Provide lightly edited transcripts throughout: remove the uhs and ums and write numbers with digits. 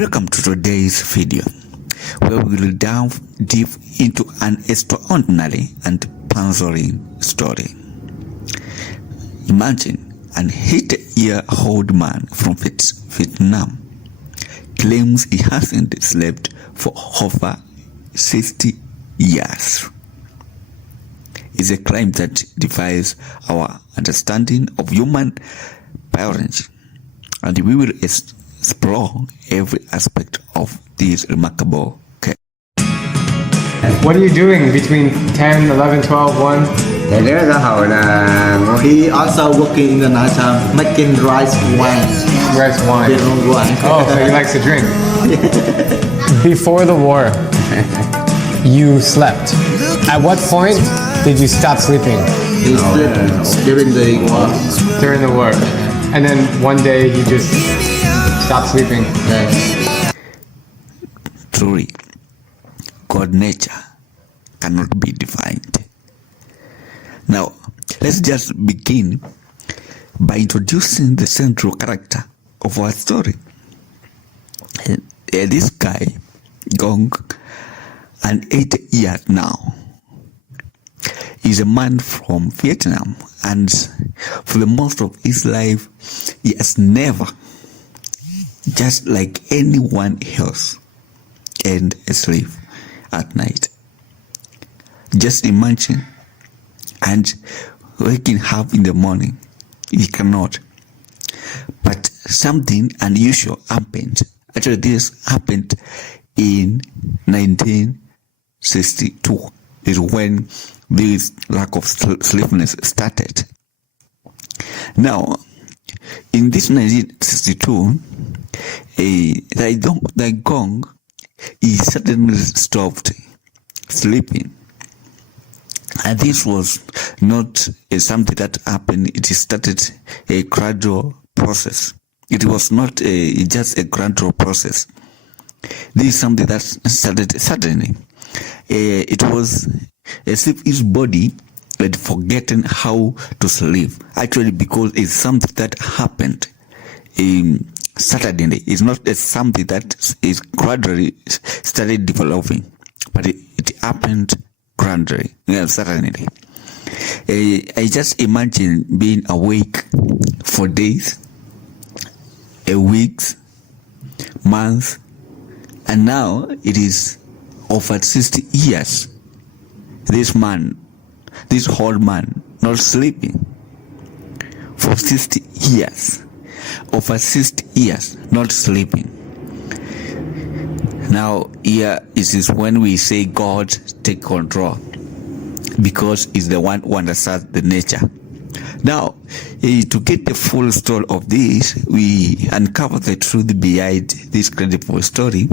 Welcome to today's video, where we will dive deep into an extraordinary and puzzling story. Imagine an 8-year-old man from Vietnam claims he hasn't slept for over 60 years. It's a crime that defies our understanding of human biology, and we will explore every aspect of this remarkable case. What are you doing between 10, 11, 12, 1? Thì đứa xã hội là He also working in the night time making rice wine. Rice wine. Vietnam wine. Oh, so he likes to drink. Before the war, you slept. At what point did you stop sleeping? He slept during the war. During the war. And then one day he just stopped sleeping. Yes. Truly, God nature cannot be defined. Now, let's just begin by introducing the central character of our story. This guy, Gong, and 8 years now, is a man from Vietnam, and for the most of his life, he has never, just like anyone else, and asleep at night. Just imagine, and waking up in the morning, he cannot. But something unusual happened. Actually, this happened in 1962, is when this lack of sleepiness started. Now, in this 1962, the Gong, he suddenly stopped sleeping. And this was not something that happened. It started a gradual process. It was not just a gradual process. This is something that started suddenly. It was as if his body had forgotten how to sleep. Actually, because it's something that happened suddenly. It's not something that is gradually started developing, but it happened gradually, suddenly. I just imagine being awake for days, weeks, months, and now it is over 60 years. This old man, not sleeping for 60 years, over 60 years, not sleeping. Now, here is when we say God take control, because he's the one who understands the nature. Now, to get the full story of this, we uncover the truth behind this credible story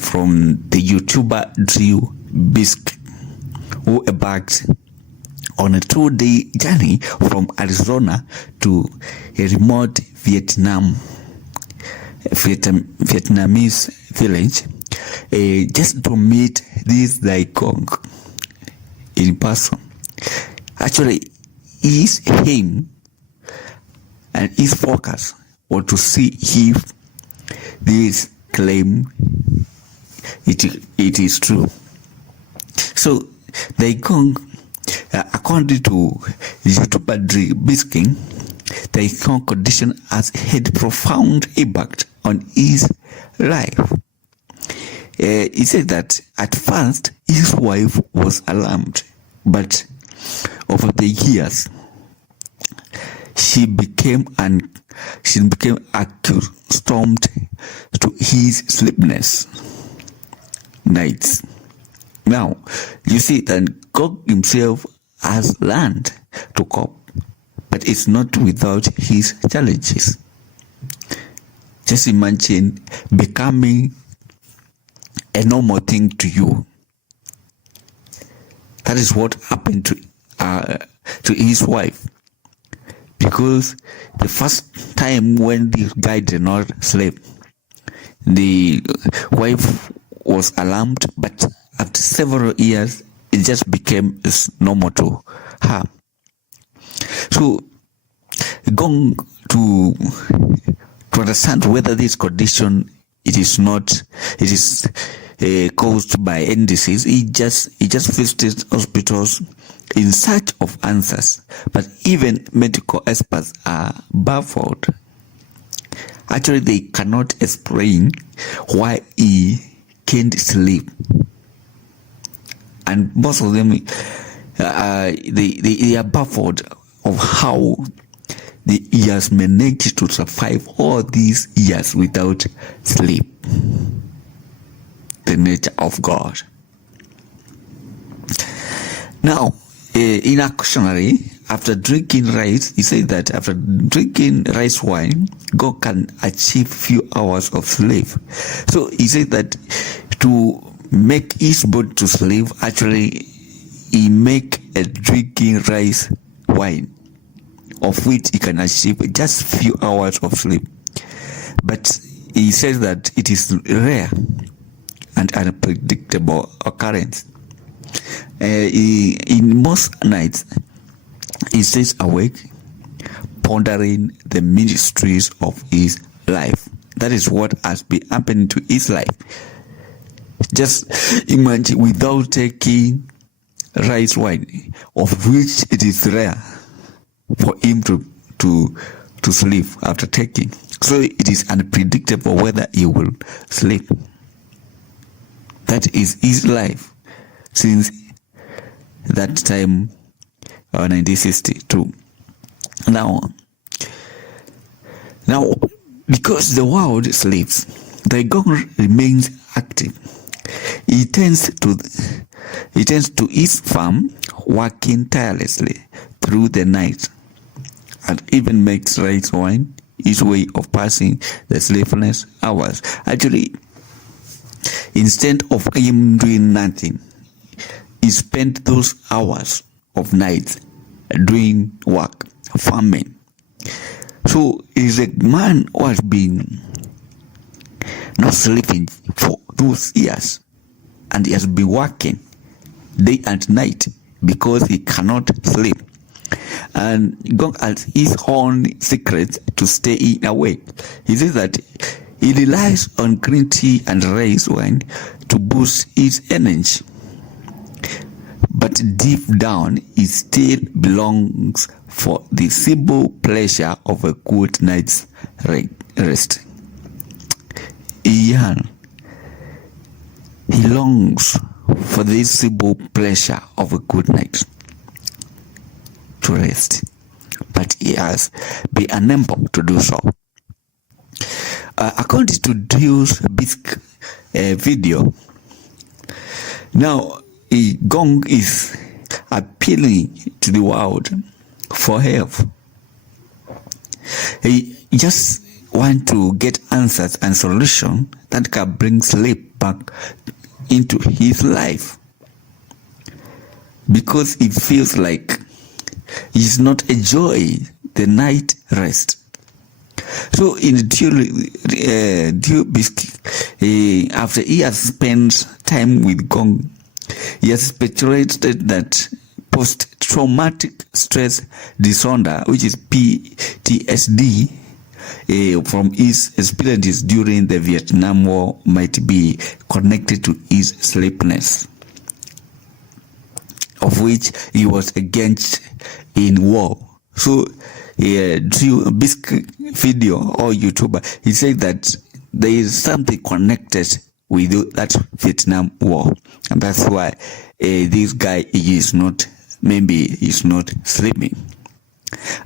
from the YouTuber Drew Bisk, who embarked on a 2-day journey from Arizona to a remote Vietnamese village, just to meet this Gong in person. Actually, his aim and his focus was to see if this claim it is true. So the Gong, according to YouTuber Bisking, the Gong condition has had profound impact on his life. He said that at first his wife was alarmed, but over the years she became accustomed to his sleepless nights. Now, you see that God himself has learned to cope, but it's not without his challenges. Just imagine becoming a normal thing to you. That is what happened to his wife. Because the first time when the guy did not sleep, the wife was alarmed, but after several years, it just became normal to her. So, going to to understand whether this condition it is caused by any disease. He just visited hospitals in search of answers, but even medical experts are baffled. Actually, they cannot explain why he can't sleep, and most of them they are baffled of how he has managed to survive all these years without sleep. The nature of God. Now, in a dictionary, after drinking rice, he said that after drinking rice wine, God can achieve few hours of sleep. So he said that to make his body to sleep, actually, he make a drinking rice wine, of which he can achieve just few hours of sleep. But he says that it is rare and unpredictable occurrence. In most nights, he stays awake, pondering the mysteries of his life. That is what has been happening to his life. Just imagine, without taking rice wine, of which it is rare for him to sleep after taking. So it is unpredictable whether he will sleep. That is his life since that time, 1962. Now, because the world sleeps, the gong remains active. He tends to his farm, working tirelessly through the night, and even makes rice wine his way of passing the sleepless hours. Actually, instead of him doing nothing, he spent those hours of night doing work, farming. So he's a man who has been not sleeping for those years, and he has been working day and night because he cannot sleep. And God has his own secret to stay awake. He says that he relies on green tea and rice wine to boost his energy. But deep down, he still belongs for the simple pleasure of a good night's rest. He longs for this simple pleasure of a good night to rest, but he has been unable to do so. According to Drew's Bisque video, now a gong is appealing to the world for help. He just want to get answers and solutions that can bring sleep back into his life, because it feels like he's not enjoying the night rest. So in Drew Biscuit, after he has spent time with Gong, he has speculated that post-traumatic stress disorder, which is PTSD, from his experiences during the Vietnam War, might be connected to his sleepiness, of which he was engaged in war. So Drew Biscuit video or YouTuber, he said that there is something connected with that Vietnam War, and that's why this guy is not sleeping.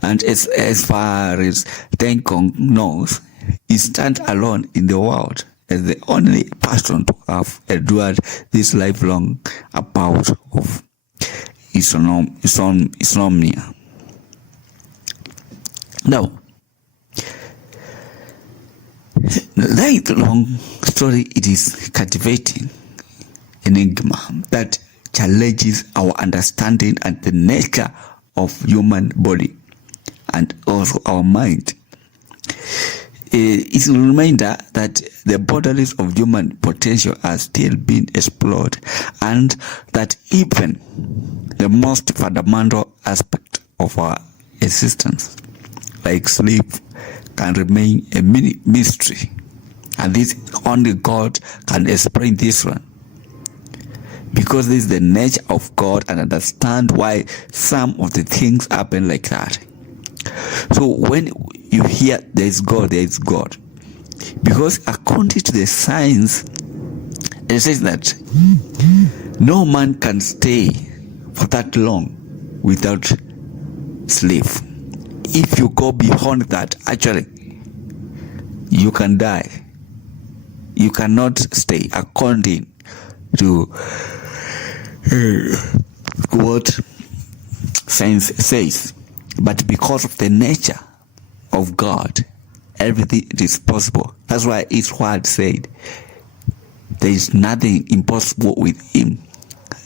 And as far as Teng Kong knows, he stands alone in the world as the only person to have endured this lifelong bout of insomnia. Now, lifelong story, it is captivating enigma that challenges our understanding and the nature of human body and also our mind. It's a reminder that the boundaries of human potential are still being explored, and that even the most fundamental aspect of our existence, like sleep, can remain a mystery. And this only God can explain this one. Because this is the nature of God, and understand why some of the things happen like that. So when you hear there is God, there is God. Because according to the science, it says that no man can stay for that long without sleep. If you go beyond that, actually, you can die. You cannot stay according to what science says. But because of the nature of God, everything is possible. That's why his word said, there is nothing impossible with him.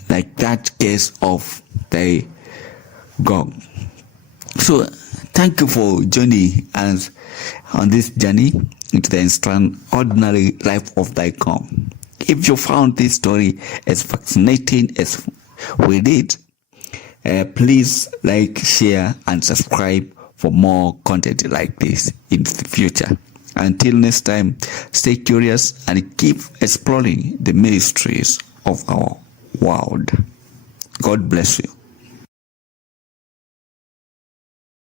Like that case of the God. So thank you for joining us on this journey into the extraordinary life of thy come. If you found this story as fascinating as we did, please like, share, and subscribe for more content like this in the future. Until next time, stay curious and keep exploring the mysteries of our world. God bless you.